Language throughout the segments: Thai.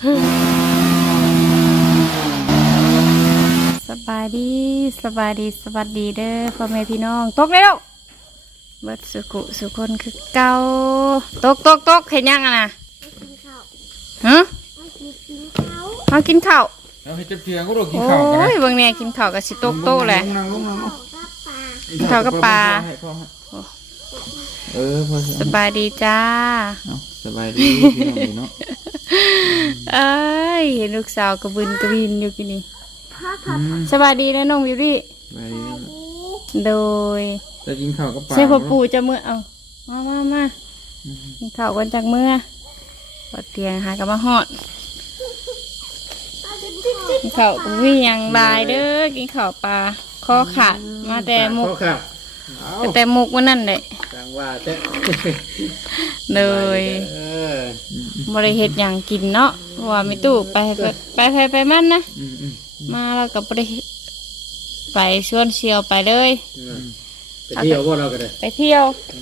สบายดีสบายดีสวัสดีเด้อพ่อแม่พี่น้อง ตกแล้วเบิดสุกุสุคนคือเก่าตกตกตกเห็นยังอะนะกินข้าวฮะไม่กินกินข้าวมากินข้าวแล้วให้เจ็บเทียงก็โดนกินโอ้ข้าวกันนะยเบางเนี่ยกินข้าวกับสิตกโต๊ะแหละงนั่งลงนั่งลงข้าวกับปลาข้าวกับปลาให้พ่อให้เออพ่อสบายดีจ้าเอาสบายดีพี่น้องดีเนาะ เอ้ยเห็นลูกสาวกระบืนกระวินอยู่กินนี่พ่อพ่ออืมสบายดีนะน้องวิวดี้สบายดีดีโดยจะกินข้าวกับปลาใช่พ่อปู่จะเมื่อเอามามามากินข้าวกันจากเมื่อปดเตียงหากันมาหอดกินข้าวกับวิ่งยังลายเด้อกินข้าวปลาคอขาดมาแต่มุก เขาค่ะเอาแต่มุกวันนั่นแหละจังว่าแต่เลยเออ บริเฮ็ดหยังกินเนาะเพราะว่าไม่ตู้ไปไปไปไปไปมันนะ อืมอืมมาแล้วก็บริไปชวนเชียวไปเลย ไปเที่ยวว่าเราก็ได้ไปเที่ยวอื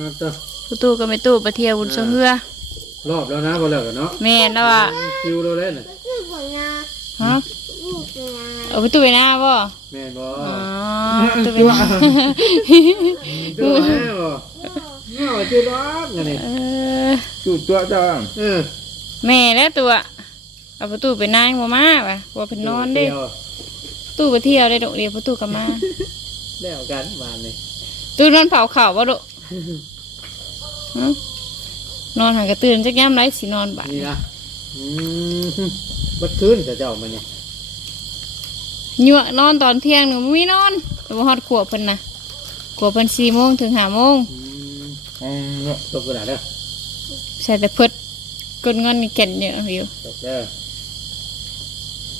มต่อผู้ตู้ก็ไม่ตู้ไปเที่ยวบุญสงเฮือรอบแล้วนะบ่แล้วกันเนาะแม่นแล้วอะคิวเราเล่นน่ะคือหัวงาฮะลูกงา เอาไปตู้ไปหน้าบ่แม่นบ่อ๋อตู้ไปหน้าตัวแม่บ่เอาจุดรักไงนี่เออจุดตัวเจ้าเออแม่แล้วตัว เอาประตูไปนายหัวมาว่ะว่าเป็นนอนเด้ที่ยวตู้ไปเที่ยวได้ดอกเดียวประตูกลับมาแล้วกันบ้านนี่ตื่นนอนเผาข่าวบ่ดุหึนอนหันกระตื่นจักย้ำไรสินอนบ่ายนี่นะอืมบัดคืนจะเจ้ามันนี่ยั่ วนอนตอนเที่ยงหนูไม่นอนแต่ว่าฮอดขวบเพิ่นนะขวบเพิ่นสี่โมงถึงห้าโมงอืมอืมเนาะตกกระดาษเด้อใช่แต่เพิดกดเงินนี่เก่นเยอะอยู่ตกเด้อ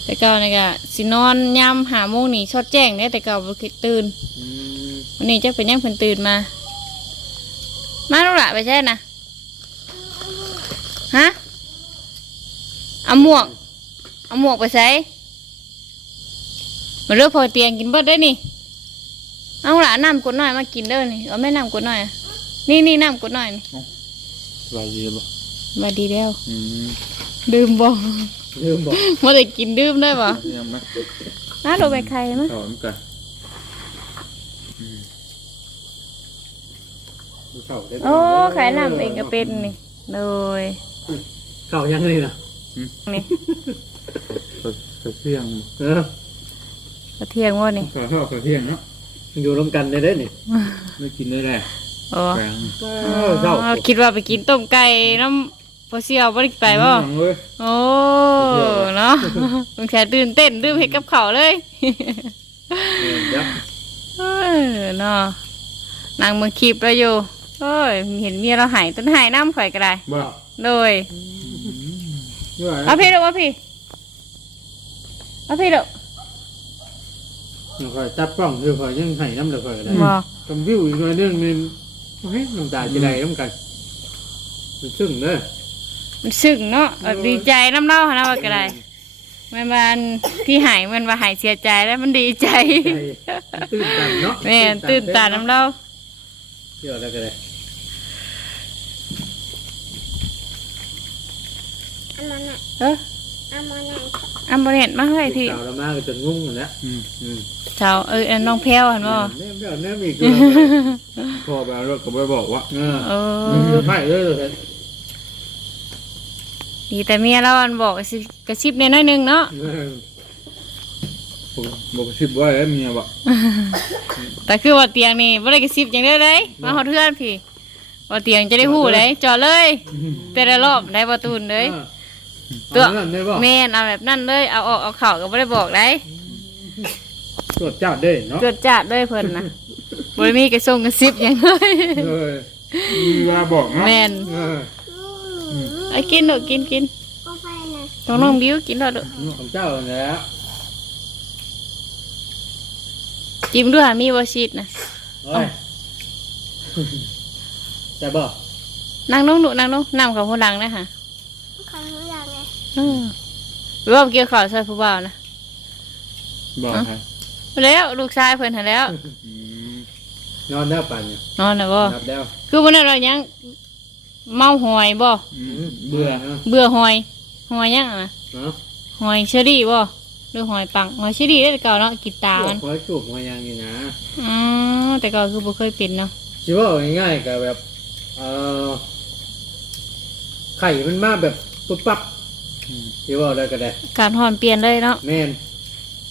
แต่เก่านี่ก็สินอนยามห้าโมงนี่ชอดแจ้งเนี่ยแต่เก่าบ่เคยตื่นอืมวันนี้จะเป็นยังเพิ่นตื่นมา มาลูกหละไปใช่นะฮะเอาหมวกเอาหมวกไปใส่ มาเลือกพอเตียงกินเบิดได้นี่เอาละน้ำกดหน่อยมากินเด้อนี่เอาแม่น้ำกดหน่อยอะนี่นี่น้ำกดหน่อยนี่สบายดีบ่มาดีแล้วอืมดื่มบ่ลืมบอกมาได้กินดื่มได้บ่เยี่ยมนะน้าดูไปใครมั้ยข้าวมันกันเข้าได้โอ้ขายน้ำเองก็เป็นนี่เลยเข้ายังนี่นะนี่ข้าวเที่ยงเออ กระเทียมว่านี่ข้าวข้าวข้าวเที่ยงเนาะอยู่ร่วมกันได้เด้อนี่ไม่กินได้แหละโอ้แปลงเออเข้าอ๋อคิดว่าไปกินต้มไก่น้ำพอเสียวบ่ได้ไปบ่หนังเว้ยโอ้เนาะมึงแค่ตื่นเต้นดื่มเฮ็ดกับเขาวเลยเออยับเออเนาะนางเมืองคลิปแล้วอยู่โอ้ยเห็นเมียเราหายต้นหายน้ำข่อยก็ได้บ่โดยนี่ว่าเอาพี่ลูกเอาพี่เอาพี่ลูก คอยจับกล้องคือคอยยังให้น้ำเลยคอยก็ได้บ่กำวิวอีกหน่อยนึงนี่เฮ้ยน้ำตาจะไหลน้ำกันมันซึ้งเด้อมันซึ้งเนาะเอาดีใจน้ำเล่าหานะว่าก็ได้แมันมันที่หายมันว่าหายเสียใจแล้วมันดีใจใจตื่นตันเนาะแม่นตื่นตาน้ำเล่าเดี๋ยวอะไรก็ได้อันนั้นอะเออ อันนั้นอะอันบริเห็นมาเฮ้ยพี่สาวเรามาก็จนงงอยู่แล้วอืมอืมสาวเอออันน้องแพ้วเห็นบ่เนี่ยเดี๋ยวเนี่ยมีกูพ่อไปเอารถก็ไปบอกว่าเออเอเอออไผ่เลยเลยดีแต่เมียเราอันบอกสิกระซิบเนี่ยน้อยหนึงเนาะเออผมบอกสิบว่าแล้วเมียบอกแต่คือว่าเตียงนี่บ่ได้กระซิบอย่างเดียวเลยมาเฮาเทือนพี่ว่าเตียงจะได้ฮู้เลยจอดเลย แต่ละรอบได้ประตูนเลย ตัตัวว นั่นได้ป่ะแม่นเอาแบบนั้นเลยเอาออกเอาเข่าก็บ่ได้บอกได้ตรวจจับได้เนาะเกิดจัดเลยเพิ่นนะบ่ได้มีกระส่งกระซิบหยังเลยเออมีเวลาบอกเนาะแม่นเออไอ้กินเด้อกินกินก็ไปนะต้องน้องบิวกินเด้อเด้อของเจ้าแล้วจิ้มด้วยหามีบ่ชีดนะโอ้ยแต่บ่นั่งลงหนูนั่งลงน้ำของผู้ดังนะฮะ คำรู้ยังไง เออห รือว่าเกี่ยวข้าวใส่ผู้บ่าวนะบอกใครแล้วลูกชายเพิ่นหันแล้วอืมนอนแล้วปั่นเนี่ยนอนน่ะบ่นับแล้วคือวันนั้นเรายังเมาหอยบ่อืมเบื่อเบื่อหอย หอยยังอะเนาะหอยเชอรี่บ่หรือหอยปังหอยเชอรี่ได้แต่เก่าเนาะกินตามันหัวจูบหัวยังนี่นะอ๋อแต่เก่าคือบ่เคยเป็นเนาะคิดว่าง่ายๆกับแบบเอ่อไข่มันมาแบบปุ๊บปั๊บ คิดว่าได้ก็ได้ การหอนเปลี่ยนเลยเนาะแม่น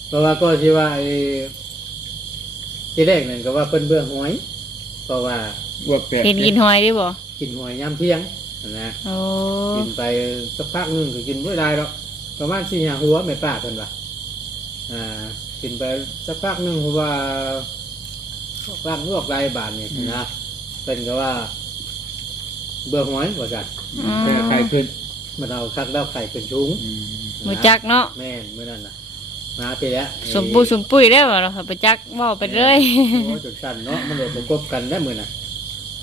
เพราะว่าก็ที่ว่าไอ้ที่แรกนั่นก็ว่าเปิ้นเบื่อหอยเพราะว่าบวกแปดเห็นกินหอยได้บ่กินหอยยามเที่ยงนะโอ้กินไปสักพักหนึงก็กินไม่ได้หรอกประมาณสี่ห้าหัวไม่ป้าเพิ่นว่าอ่ากินไปสักพักหนึงเพราะว่าร่างลวกไรบานนี่นะเป็นก็ว่า เบื่อหอยว่าจัดอืมแค่ใครขึ้น มันเอาคักเล่าไข่เป็นชุ้งอืมบ่จักเนาะแม่นเมื่อนั้นน่ะมาไปแล้วสมปุยสมปุยได้บ่เนาะบ่จักเว้าไปเลยโอ้ยจุดสั้นเนาะมันเลยประกบกันได้มือน่ะ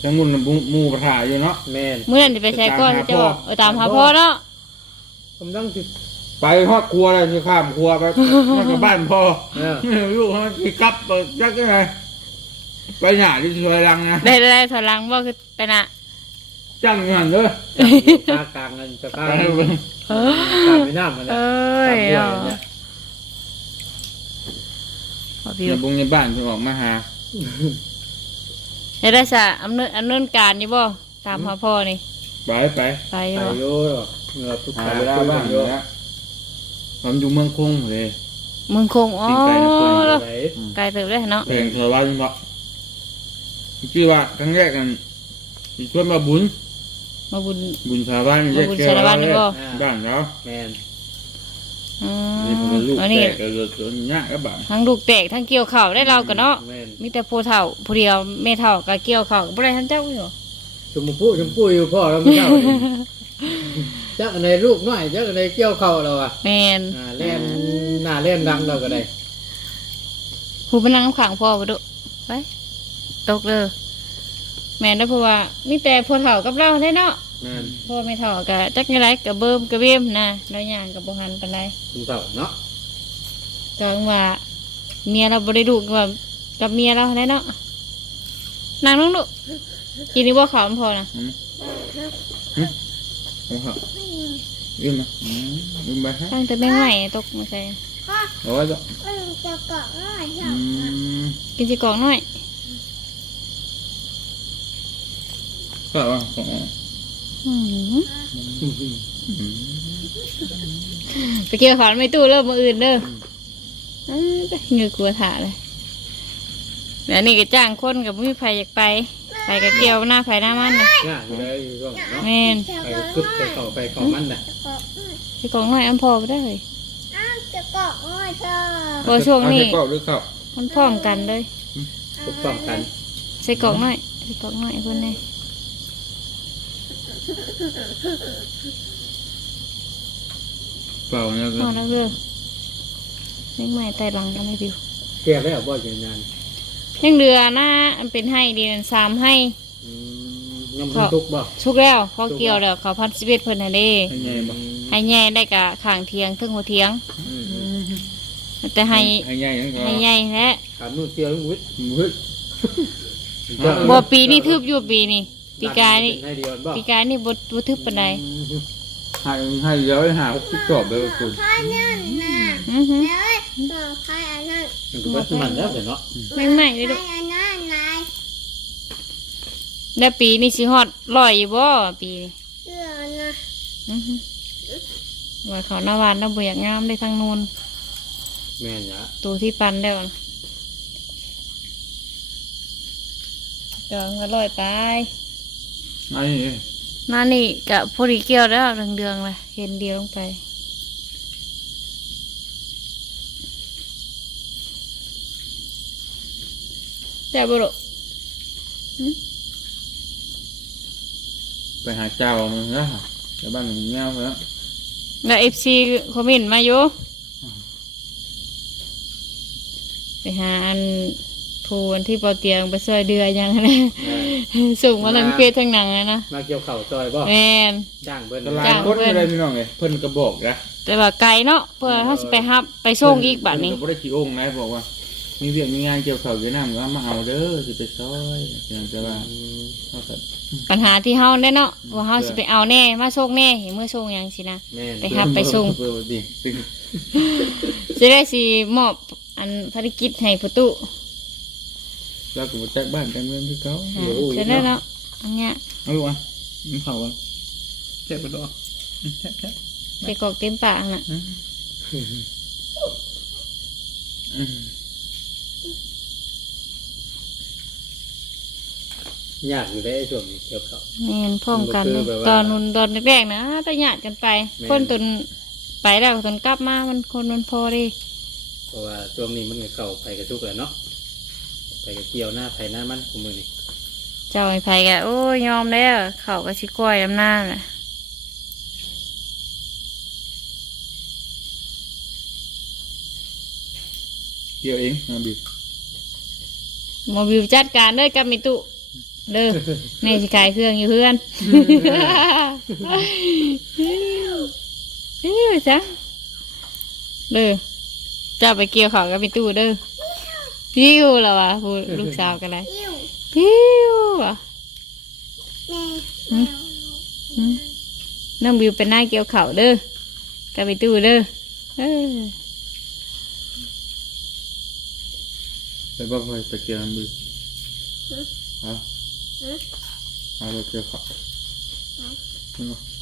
ทั้งมุ่นน่ะหมูประถาอยู่เนาะแม่นมื้อนั้นสิไปใช้ก่อนเจ้าบอกเออตามหาพ่อเนาะผมต้องสิไปทอดครัวเลยจะข้ามครัวไปมากับบ้านพ่อเออลูกเขาไปกลับไปจักยังไงไปหนาที่ซอยรังนะได้ได้ถอยหลังบ่คือไปน่ะ จังหันเลยตากลางกันจะกลางไปกเบิ่งลางไม่น้ำมันเอนะ้ยตามเนาะด้วยเนี่ยขอในพี่บุงในบ้านจะออกมาหาได้ได้ซะอำนวยอำนวยการอยู่บ่ตามหาพ่อนี่ไปไปไปไปบ่โยเหงือทุกหาสายเวลาบ้างโยแล้วผมอยู่เมืองคงเลยมึงคงอ๋อปิ้งไก่นะเพื่อนเหรอไหนไกลเติบได้เนาะเพลงเธอว่าจังบ่ชื่อว่าครั้งแรกกันสิชวนมาบุญ มาบุญ บุญชาวบ้านมาบุญชาวบ้านนี่บ่บ้านเราแม่นอืนี่ผมเป็นลูมกอันแตนี้กกระโดดตัวนี้ก็บ้านทั้งลูกแตกทั้งเกี่ยวข้าวได้เรากันเนาะแม่นมีแต่ผู้เฒ่าผู้เดียวแม่เฒ่าก็เกี่ยวข้าวบ่ได้ทันเจ้าอยู่ ชมพู่ชมพู่อยู่พ่อแล้วไม่เจ้าเลยจักอันในลูกน้อยจักอันในเกี่ยวเข่าเราอะแม่นอ่าเล่นหน้าเล่นดังเราก็ได้ผู้เป็นนางข้างพ่อบ่ดุไปตกเด้อ แม่นเด้อเพราะว่ามีแต่ผู้เฒ่ากับเราได้เนาะแม่นพ่อแม่เฒ่าก็จักยังไงก็เบิ่มก็เบิ่มนะเราย่างก็บ่หันปานใดคุณเต่าเนาะก็ว่า เมียเราบ่ได้ดุว่ากับเมียเราได้เนาะนางน้องดุกินนี่บ่ขาวมันพอนะโอ้โหยืมมาอืมยืมไปฮะตั้งแต่ไม่ไหวตกมาใส่พ่อเอาไว้จ้ะเออจะเกาะง่ายเหรอือมกินสิกรอกหน่อย ว่าสองอันอืมไปเกี่ยวขาวไม่ตู้เริ่มมืออื่นเด้อเออไปเหงือกลัวถ่าเลยแล้วนี่ก็จ้างคนกับมีไผอยากไป ไปกับเกี่ยวหน้าไผหน้ามันนะง่ายอยู่เลยอยู่ร่องเนาะแม่นจะไปเกาะกึบไปเข่าไปเข่ามันน่ะเกาะง่ายสิกรอกหน่อยอันพอไปได้เลยอ้าวจะเกาะง่ายเธอเพราะช่วงนี้เอาใส่กรอบหรือข้าวมันพร้อมกันเลยทุกป้องกันใส่กรอกหน่อยใส่กรอกหน่อยคนนี้ เปล่าเนี่ยพอแล้วเด้อเล็กใหม่ไต่หลังกันเลยดิวเกี่ยวได้เอาบ่อยู่นานยังเรือหน้าอันเป็นให้ดีนันสามให้อืมยังมันทุกข์บ่ชุกแล้วเขาเกี่ยวแล้วเขาพันสิบเอ็ดเพิ่นน่ะเด้เป็นไงบ้างให้ใหญ่ได้กะข้างเทียงทึ่งหัวเทียงอืมแต่ให้ให้ใหญ่ยังก็ให้ใหญ่และถามนู่นเกี่ยวมุ้ยมืดบ่ปีนี้ทึบอยู่ปีนี้ ปีกายนี่ ให้เดียวบ่ปีกายนี่บ่บ่ทึบปานใดให้ให้เดี๋ยวให้หาหกสิบกรอบเลยคุณพ่อนั่นน่ะอือหือเอ้ยหมอพ่ออันนั้นมันก็บ่มันแล้วแต่เนาะแม่งใหม่เลยพ่ลูอกอันนั้นนายแล้วปีนี้สิฮอดร้อยอยู่บ่ปีนี้เชื่อนะอือหือว่าเขาหน้าวานน่าบ่อยากงามได้ทางนู้นแม่นจ้ะตัวที่ปันแล้วนะจองก็ร้อยไป ไอ้นี่มานี่กะพอดีเกี่ยวแล้วเดืองๆเลยเห็นเดียวลงไปแต่บรุไปหาเจ้ามึงนะเดี๋ยวบ้านมึงเงี้ยแล้วแล้วเอฟซีคอมเมนต์มาอยู่ไปหาอัน ผู้อันที่ปอเตียงไปช่วยเดือยังนะส่งมาทั้งเฟซทั้งหนังอะนะมาเกี่ยวเข่าจอยบ่แมนจ้างเบิ่นตลาดคนอะไรพี่น้องเลยเพิ่นกระบอกนะแต่ว่าไกลเนาะเพื่อเขาจะไปฮับไปส่งอีกบัดนี้ เพิ่ก็บ่ได้ขี้โอ่งนะบอกว่า มีเวียกมีงานเกี่ยวข้าวเกี่ยวน้ำก็มาเอาเด้อสิไปซอยอย่างจะว่าเขาก็ปัญหาที่เฮาได้เนาะว่าเฮาสิไปเอาแน่มาส่งแน่เห็นเมื่อส่งหยังสินะ แม่นไปหาไปส่งเออดีตึงจะได้สิมอบอันภารกิจให้ประตู เราก็บ่จักบ้านกันเมืองที่เขาอ่าจะได้เนาะอันเนี้ยเอาลูกอะมันเผาอะแค่ไปดอกแค่แค่ใส่กรอกเต็มปากน่ะอืมยากอยู่ได้ไอ้ช่วงนี้เกี่ยวกับ แม่นพร้อมกันมันก็คือแบบว่า ตอนนุนตอนแรกๆนะไปหยาดกันไป คนตนไปแล้วตนกลับมามันคนมันพอดีเพราะว่าช่วงนี้มันก็เข้าไปกระทุกแล้วเนาะ ไปกระเกี่ยวหน้าไผหน้ามันของมือนี่เจ้าไอ้ไผกะโอ้ยยอมแล้วเขาก็ชิกล้วยลำหน้าแหละเกี่ยวเองมาบีบหมอบิวจัดการเด้อกับมิตุเด้อแม่สิขายเครื่องอยู่เพื่อนเฮ้ยจ้ะเด้อเจ้าไปเกี่ยวเขากับมิตุเด้อ พิวแล้ววะพูดลูกสาวกันเลยอิ่วพิวอะแม่อืมอืมน้องบิวเป็นหน้าเกี่ยวเขาเด้อกับมิตุเด้อเออไปบอกไปไปเกี่ยวมันบีบเอาเอาไปเกี่ยวเขาเอา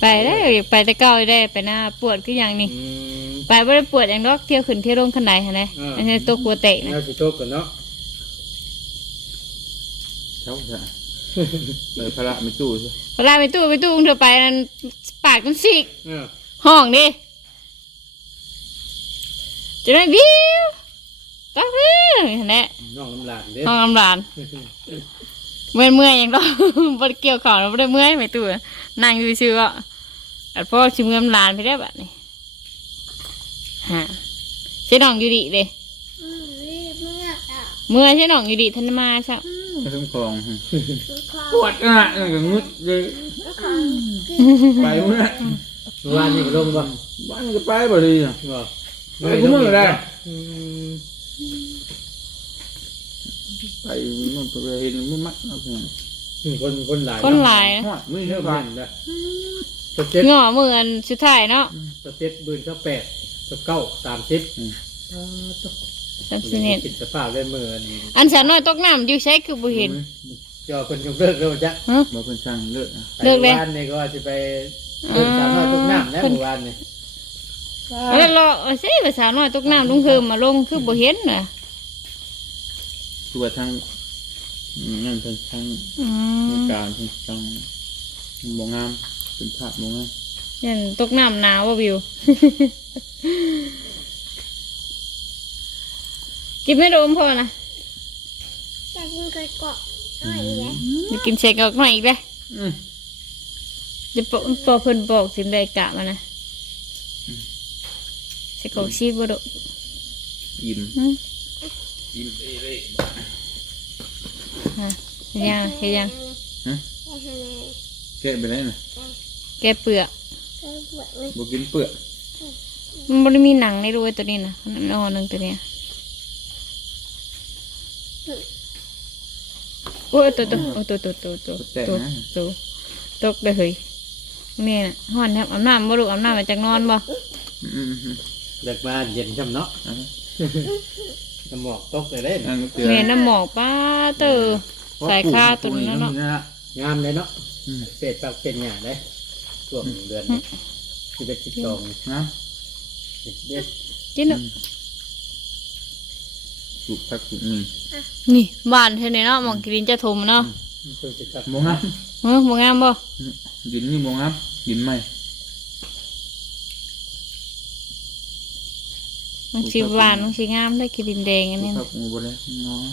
ไปได้ออยากไปแต่เก้าได้ไปหน้าปวดคืออย่างนี้ อืม ไปไม่ได้ปวดอย่างดอกเที่ยวขึ้นเที่ยวลงขันไดฮะนะอ่า อันนี้ตัวกลัวเตะนะน่าสิโชคกันเนาะเช้าจ้ะเลยพระไม่ตู้ใช่เวลาไปตู้ไปตู้เธอไปนั่นปากมันสิก เออห้องดิจะได้บิวปักบิวฮะนะน้องน้ำลานเด้ห้องน้ำร้านเมื่อยเมื่อยอย่างดอกบ่ได้เกี่ยวข่าวแล้วบ่ได้เมื่อยไปตู้นั่งอยู่ซื่อๆก็ อัดพ่อชิมเงินร้านไปได้แบบนี้ฮะใช่น้องอยู่ดีเด้อืมรีบเมื่ออะเมื่อใช่น้องอยู่ดีทันมาใช่อืมไม่ต้องคลองคือคอปวดอะนั่นก็งึดเลยคือคอคือไปเมื่อเมื่อวานนี่ก็ลงบ่บ้านก็ไปบ่ดีอะบ่ไปกูมือได้อืมไปมันไปเห็นไม่มัดเอาเพียงคนคนหลายคนหลายนะหัวมือเยเท่าอะกัมานกนะ สเต็ตง่อมืออันสุดท้ายเนาะสเต็ตบืนสักแปดสักเก้าสามสิบสันสิเน็ตคิดสภาพได้มือนี่อันสาวน้อยตกน้ำอยู่ใช้คือบ่เห็นจอคนยกเลิกแล้วจ้ะฮะบอกเป็นช่างเลิกนะเลิกเลยมื่อวานนี่ก็ว่าจะไปเดินสามน้อยตกน้ำแล้วเมื่อวานนี่แล้วรอเอาสิไปสาวน้อยตกน้ำลุงเฮิมมาลงคือบ่เห็นน่ะตัวทางนั่นเป็นทางอืมการทางทางบงงาม เป็นภาพบงงามยันตกน้ำหนาวบ่วิว กินไม่โดมพอนะจะกินกระเกาะหน่อยแหละจะกินเสกออกหน่อยอีกเลยอืมจะปอปอเพิ่นบอกสิมได้กะมานะเสกออกชีบ่ดอกอิ่มอืมอิ่มเลยฮะเฮ็ดยังเฮ็ดยังฮะจะทำไงแกะไปได้น่ะ แกะเปลือกก็ปวดเลยบอกกินเปลือกมันบ่ได้มีหนังในรูไอ้ตัวนี้นะมันนอนหนึงตัวเนี้ยโอ้ยตัวตัวโอ้ยตัวตัวตัวตัวแตะตัวนะตัวตกเลยเฮ้ยนี่น่ะห้อนแทบอาบน้ำบ่ลูกอาบน้ำมาจากนอนบ่อืมอืมอืมเด็กมาเย็นช่ำเนาะเอันน้ำหมอกตกเลยเด้นั้นก็เกลือแม่น้ำหมอกป้าเตอใส่ข้าวตัวนั้นเนาะงามเลยเนาะอืมเป็ดปากเป็นหยาได้ ช่วงเดือนนี้ที่จะจิตตองนะเด็ดกินเนาะสุกพักสุกหนึ่งนี่บ้านเท่านี้เนาะหมองกินจะถมเนาะเพิ่งจะกลับบงงามเออบ่งามบ่กินนี่บงงามกินไหมมันสิหวานมันสิงามได้กินดินแดงอันนี้พันะกงูบเลยน้อย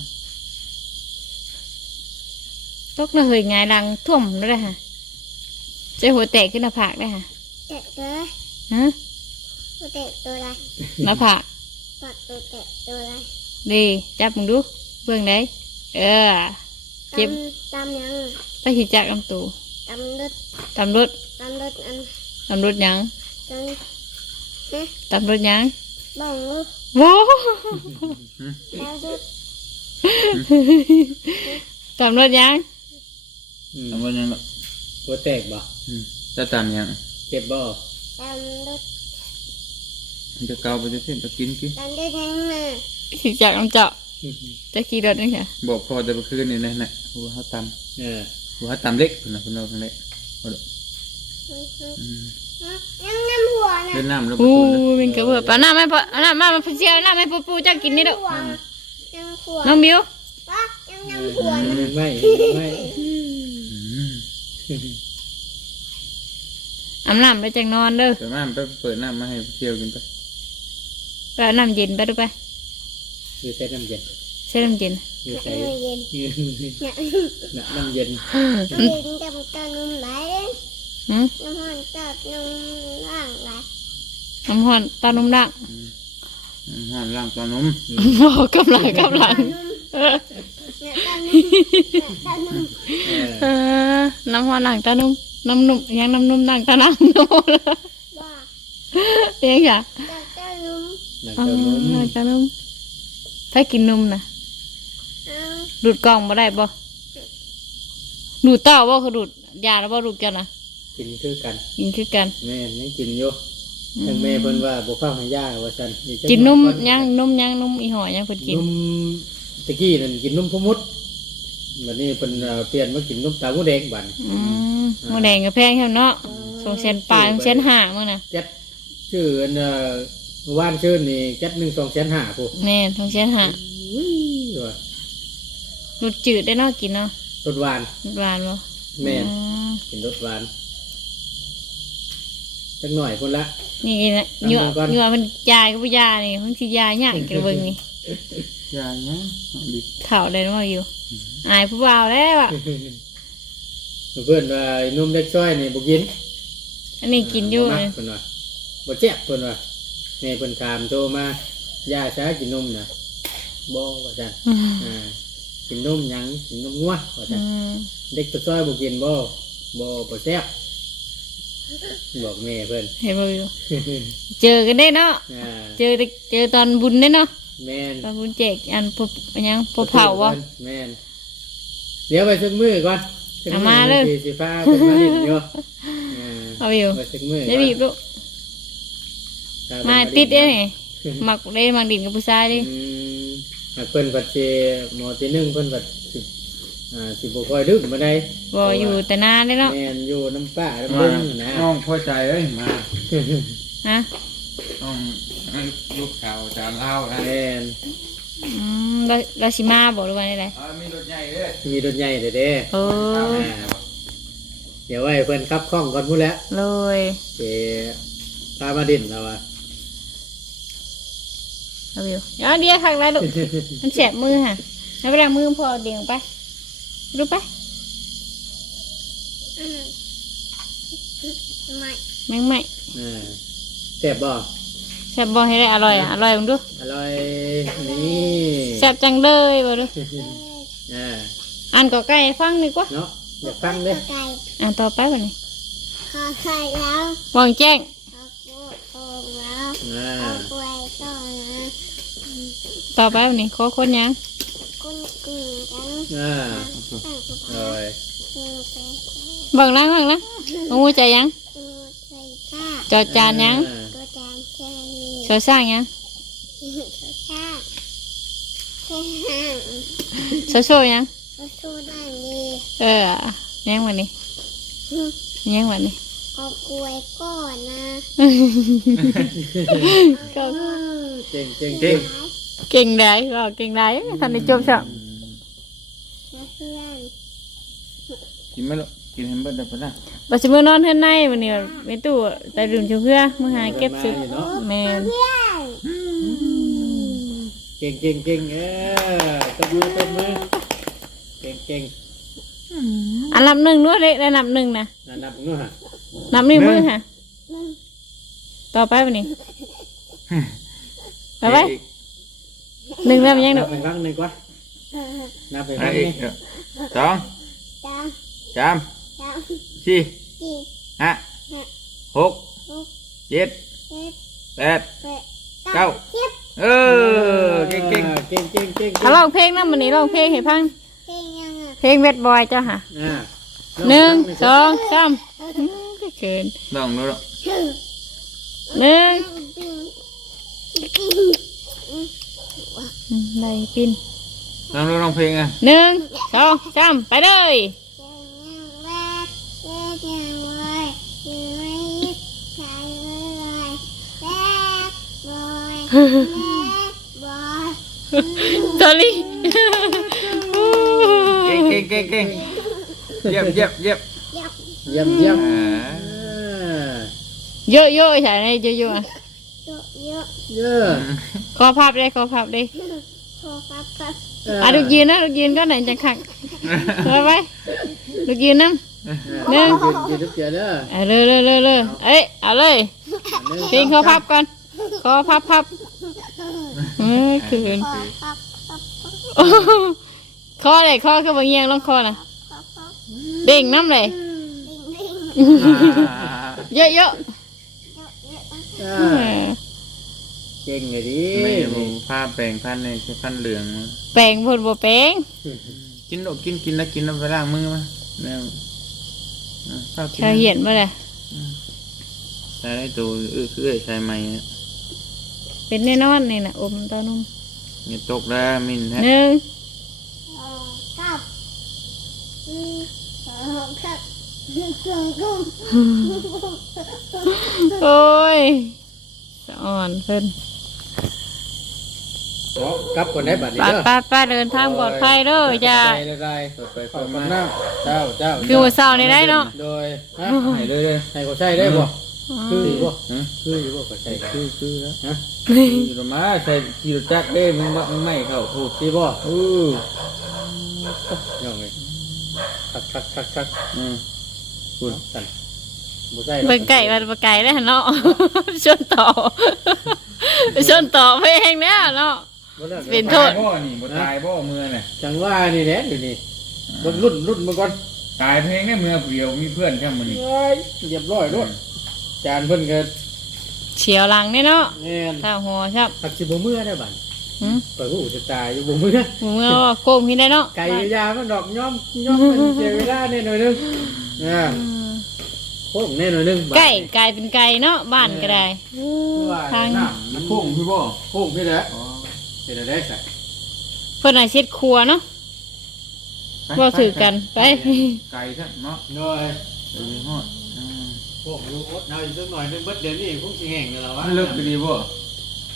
ตกน่ะเฮยหงายหลังท่วมได้ค่ะ ใจหัวแตกขึ้นหน้าผากได้ค่ะเตะตัวฮะตัวเตะตัวอะไรหน้าผากปัดตัวเตะตัวอะไรดีจับมึงดูเบื้องใดเออ เจ็บ ตำตำยังไปสิจักลำตูตำรถตำรถตำรถอันตำรถหยังจังเอ๊ะตำรถหยังนบังโว้แล้วดูตำรวจยังอืมทำว่ายังล่ะ หัวแตกบ่อืมจะตามยังเจ็บบ่ตามดูมันจะเกาไปจะเส้นไปกินกินตามดูทางมาสิจากน้ำเจาะจะขี่รถนี่ค่ะบอกพอจะไปคืนนี่นะน่ะหัวเขาตเออำหัวเขาตำเล็กคนน่ะคนเราคนเล็กเอาละอืมยังน้ำหัวนะเล่นน้ำแล้วประอู้ตูนะเป็นกระเบื้องปะน้ำไม่ปะน้ำมามาเชียวน้ำไม่ปูปูจะกินนี่เด้อหัวยังหัวน้องบิวปะยังน้ำหัวนะไม่ไม่อืม อาบน้ำไปจังนอนเด้อเปิดน้ำไปเปิดน้ำมาให้เที่ยวกินไปไปเอาน้ำเย็นไปดูไปอยู่ใส่น้ำเย็นใช้น้ำเย็นอยู่ใส่น้ำเย็นอยู่เนี่ยน้ำเย็นน้ำเย็นจำตอนนุ่มไหลหืมน้ำมันตัดนุ่มล่างไหลน้ำหอนตานุ่มดังอืมห้ามล้างตอนนมบอกกำลังกำลัง เนี่ยตอนนุ่มเนี่ยตอนนุ่มเออเออน้ำหอนหนังตานุ่มน้ำนุ่มยังน้ำนุ่มหนังตาหนังนุ่มว่าเลี้ยงจ้ะจะตอนนุ่มหนังอ๋อเต้านุ่มหนังตานุ่มถ้ากินนมนะเอาดูดกล่องบ่ได้บ่ดูดเต้าบ่คือดูดยาแล้วบ่ดูดกันนะกินคือกัน กินคือกัน แม่นี่กินอยู่ทั้งแม่เพิ่นว่าบ่เข้าให้ย่าว่าซั่นอีจักินนมหอยังนมยังนมอีหอยยังเพิ่นกินนม ตะกี้นั่นกินนมพมุดบัดนี้เพิ่นเอ่อเปลี่ยนมากินนมตาหมูแดงบัดอืมหมูแดงกับแพงแค่เนาะสองเซนปลายสองเซนห้ามื้อน่ะจัดชื่ออันเอ่อว่านชื่อนี่จัด1 2แสนห้าผู้แม่นสองเซนห้าอุ้ยว่าดูดจืดได้เนาะกินเนาะรสหวานดูดหวานบ่แม่นอืมกินรสหวานจักหน่อยพุ่นละ นี่กินนะเหยั่วทำก่อนเหยั่วมันยายก็บ่ยานี่มันสิยายยากกินเบิ่งนี่ ยาเนี้ยดิเฒ่าได้เนาะอยู่อายผู้บ่าวแล้วอะเพื่อนว่านุ่มเล็กช้อยนี่บ่กิน อันนี้กินอยู่บ่มักเพิ่นว่าบ่แซ่บเพิ่นว่าแม่เพิ่นถามโทรมาย่าช้ากินนมน่ะบ่ว่าซั่นอืมอ่ากินนมหยังกินนมงัวว่าอืซั่นมเด็กตัวซอยบ่กินบ่บ่บ่แซ่บบอกแม่เพิ่นเห็นบ่อยู่เจอกันได้เนาะอ่าเจอแต่เจอตอนบุญได้เนาะ แม่นตอนบุญแจกอันพบอันยังพบเผาวะ แม่นเดี๋ยวไปซึกมือก่อนซึกเอามาเลยสิสิฟ้าเพิ่นมาเล่นอยู่อ่าเอาอยู่ไปซึกมือได้บีบลูกก่อนมาติดได้นี่มักได้มักดินกับผู้ชายดิอืมอ่าเพิ่นปัดเจหมอที่หนึ่งเพิ่นปัดสิอ่าสิบ่ค่อยดึกมาได้บ่อยู่แต่นานได้เนาะแม่นอยู่น้ำป้าน้ำมาเบิ้งนะน้องพอใจเอ้ยมาฮะน้อง ลูกข่าวจานเล่านะแม่นอืมเราเราสิมาบอกหรือว่าได้อ่ามีรถใหญ่เด้อมีรถใหญ่เด้อเด้อโอ้อ่าเดี๋ยวไว้เพิ่นขับคล่องก่อนพูดแล้วเลยเจพามาดินเราอะ เอาอยู่เอาเดี๋ยวข้างไรลูก มันแสบมือฮะแล้วเวลามือพอเดียงไปดูไปอืมไม่แมงไหม่อ่าแซ่บบ่ ซ่บบ่ให้ได้อร่อยอะอร่อยมึงดูอร่อยนี่แซ่บจังเลยบ่ดูอ่าอ่านก็ใกล้ฟังดีกว่าเนาะอยากฟังเด้อไก่อ่านต่อไปบ่นี่ขอไข่แล้ววางแจ้งขอโคโคงแล้วอ่าขอกล้วยต้นนะต่อไปบ่นี่ขอคนยังกุ้งกุ้งกันอ่าตั้งตัวอร่อยกุ้งไปเบิ่งล่างเบิ่งล่างมงูใจยังกุ้งใส่ข้าจอจานยังอ่าตัวจานแค่นี้สอสร้างยังตัวชาแค่ห้างสอโซยังก็สู้ได้ดีเออยังวันนี้ยังวันนี้ก็กล้วยก่อนนะก็เก่งเก่งเก่เก่งงเก่งได้ก็เก่งได้ทันได้จบซะนะเพื่อนกินไหมลูก กินให้เบิดได้ปะนะบัดสิมื้อนอนเฮือนในวันนี้แม่ตู้แต่ดื่มชมเพื่อมื้อหาเก็บซื้อมาอยู่เนาะแม่นเพื่อนเก่งเก่งเก่งเออตบมือตบมือเก่งเก่งอันนับหนึ่งด้วยเลยได้นับหนึ่งนะอ่านับนู่นฮะนับนิ้วมือค่ะต่อไปวันนี้ต่อไปหนึ่งเริ่มยังนัดูบเป็นครั้งหนึ่งก่อนนับเป็นคอัรั้นงหอีนึ่กงเด้อสองจาม สามจามสี่จีห้าหกหกเจ็ดเจ็ดแปดแปดเก้าสิบเออเก่งเก่งเก่งเก่งเก่งเขาร้องเพลงนะวันนี้ร้องเพลงให้ฟังเพลงยังอะเพลงเวทบอยเจ้าค่ะอ่าหนึ่งสองสามอืมก็เขินลองดูลองหนึ่งปิ้งปิ้งอืมได้ปินลองดูลองเพลงอะหนึ่งสองสามไปเลย ยังแรกแรกยังไวยังไม่ยึดใจเลยแรกบอยแรกบอย ตอรี่เก่งเก่งเก่งเก่งเยี่ยมเยี่ยมเยี่ยมยับเยี่ยมเยี่ยมอ่าอ่าเยอะเยอะใช่ไหมเยอะเยอะอะเยอะเยอะเยอะขอภาพได้ขอภาพได้พอครับครับอะลูกยืนนะลูกยืนก็ไหนจะขังไปไปลูกยืนน้ำหนึ่งยืนยืนทุกเกียร์เด้อเอาเลยเลยเลยเลยเอ้ยเอาเลยหนึ่งเพลงขอพับก่อน ขอพับพับเอ้ยคืนพอครับครับคอเลยคอคือบางเงียงลองคอน่ะครับครับเด้งน้ำเลยปิ้งปิ้งอ่าเยอะเยอะเยอะเยอะอ่าเออเก่งเลยดิไม่รู้ผ้าแปลงพันในใช้พันเหลืองมาแปลงบนบ่แปลงกินดอกกินกินแล้วกินแล้วไปล้างมือมาแล้วอะข้าวกินชาเหียนมาเลยใช้ได้ตัวอื้อคือเอ้ยใช้ไหมอะ เป็นแน่นอนนี่นะอมเต้านมอย่าตกแล้วมินแท้หนึ่งสองครับหนึ่งสองครับหนึ่งสองกุ้งโอ้ยสะอ่อนเพิ่นเอากลับก่อนได้บัดนี้ป้าเด้อป้าป้าเดินทางปลอดภัยเด้อจ้าได้ได้เปิดไปขอเปิบดคุณมานะเจ้าเจ้าคือหัวเศร้านี่ได้เนาะโดยฮะให้เลยเลยให้ก็ใช่ได้บ่ คืออยู่บ่ฮะคืออยู่บ่ก็ใช่ใช่คือคือแล้วฮะอยู่ตรงมาใส่กีรจักรได้มึงว่ามึงไม่เข้าถูกที่บ่อู้ยังไงคักคักคักคักอืมคุณกันบ่ใช่เบิ่งไก่มันบ่ไก่ได้อเนาะชนต่อชนต่อเพลงเนี่ยเนาะบ่ลิกเป็นโทษตายบ่นี่บ่ตายบ่เมื่อน่ะจังว่านี่แหละอยู่นี่เบิ่งรุ่นรุ่นมาก่อนตายเพลงได้เมื่อเดียวมีเพื่อนแค่มื้อนี้เอ้ยเรียบร้อยรถ จานเพิ่นก็เฉียวหลังนี่เนาะแม่นถ้าหัวครับตักสิบ่มื้อได้บัดหืมเปิดหูจะตายอยู่บ่มื้อเมื่อว่าโค้งที่ได้เนาะไก่ยามันดอกย่อมย่อมมันเสียเวลาแน่หน่อยนึงอ่าอืมโค้งแน่หน่อยนึงไก่กลายเป็นไก่เนาะบ้านก็ได้ว่าทาง น้ำมันโค้งพี่บ่โค้งพี่แหละเป็นอะไรใส่ เพิ่นอาเช็ดครัวเนาะบ่ถือกันไป ไก่ซะเนาะน้อยเดี๋ยวนี้ฮอด อ่าโค้งลูกอดเอาอีกสักหน่อยนึงเบิดเดี๋ยวนี้คงสิแห้งแล้ววะมันเลิกไปดีบ่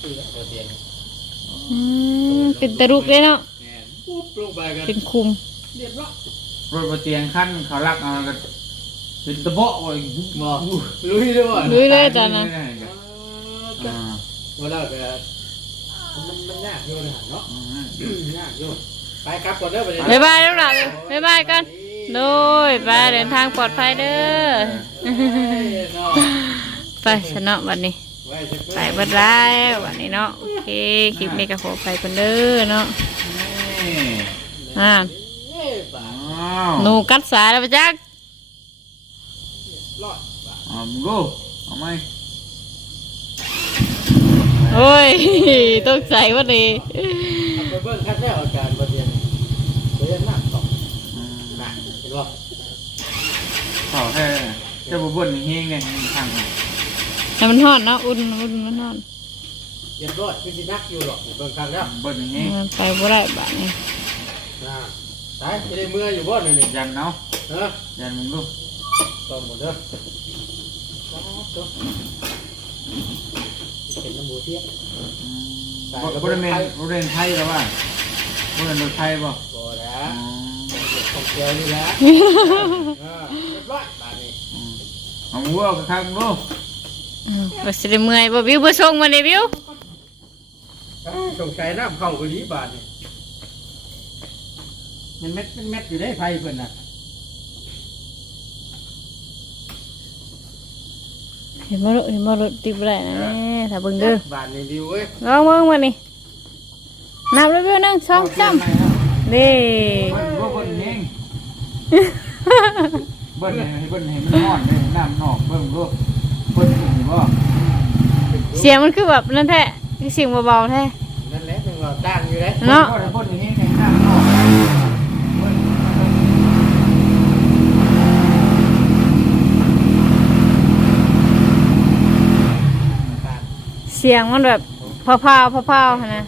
คือแล้วเดี๋ยวเตียงอืมเป็นตะรุกเลยเนาะแน่ปุ๊บลงไปกันเป็นคุมเรียบร้อยรถบ่เตียงคันเขาลักเอาแล้วก็เป็นตะเบาะบ่อีกบ่ลุยด้วยลุยเลยตอนนั้นอ่าว่าแล้วก็มันมันยากอยู่นะเนาะอ่ายากอยู่ไปครับก่อนเด้อไปบ๊ายบายแล้วล่ะบ๊ายบายกัน โดยไปเดินทางปลอดภัยเด้อไปชนะวันนี้ไปเบัดแล้ววันนี้เนาะโอเคคลิปนี้ก็ขอไปคนเด้อเนาะนี่อ่าอ้าวหนูกัดสายแล้วปะจักเอามึงดูเอาไหมโอ้ยตกใจวันนี้ไปเบิ่งคัดแรกอาการบ่เรียนบ่เรียนนักต่ออืม หนักเห็นบ่ขอแค่เจ้าบุบนเฮงเนี่ยทางแต่มันห่อนเนาะอุ่นอุ่นมันห่อนเรียนร้อยคือสินักอยู่หรอกเบิ่งคัดแล้วบนเฮงมันไปบ่ได้บ้านนี้นะตายสิได้เมื่ออยู่บ่นี่นี่ยันเนาะเออยันมึงดูต่อหมดเด้อเป็นน้ำหมูเทียมบนบริเวณบริเวณไทยแล้วว่าบริเวณรถไทยป่ะบ่แล้วของ เดียวนี่แหละเออเรียบร้อยบาดนี้เอามึงว่าข้างดูอืมบ่สิได้เมื่อยบ่วิวบ่ส่งมานี่วิวสงสัยน้ำเข้าก็ดีบาดนี้มันเม็ดเป็นเม็ดอยู่ได้ไฟเพิ่นน่ะเห็นบ่ลูกเห็นบ่รถติดบ่ได้นะแม่ถ้าเบิ่งเด้อบาดนี้วิวเว้ยลองเบิ่งมานี่นับเลยวิวหนึ่งสองสามนี่บนว่าบน เฮงบนให้บนให้มันนอนเลยน้ำนอกเบิ่งดูบนถึงบ่เสียงมันคือแบบนั่นแท้นี่เสียงเบาๆแท้นั่นแหละเป็นว่าตั้งอยู่เลยเนาะพ่อพ่ออย่างนี้แข่งข้างนอกเสียงมันแบบพะพาวพะพาวๆนะ ฮะ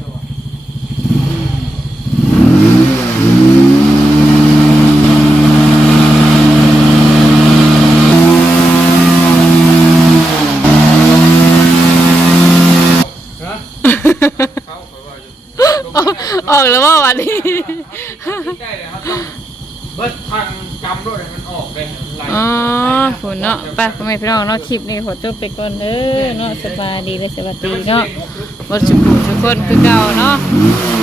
เขาเขาว่าอยู่ อ อกออกแล้วว่าวันนี้ได้เลยครับต้องเบิดทางกำด้วยมันออกเลยมันไหลอ๋อฝนเนาะไปพ่อแม่พี่น้องเนาะคลิปนี้ขอจบไปก่อนเด้อเนาะสบายดีเลยสวัสดีเนาะหมดสุขุทุกคนคือเก่าเนาะโอ้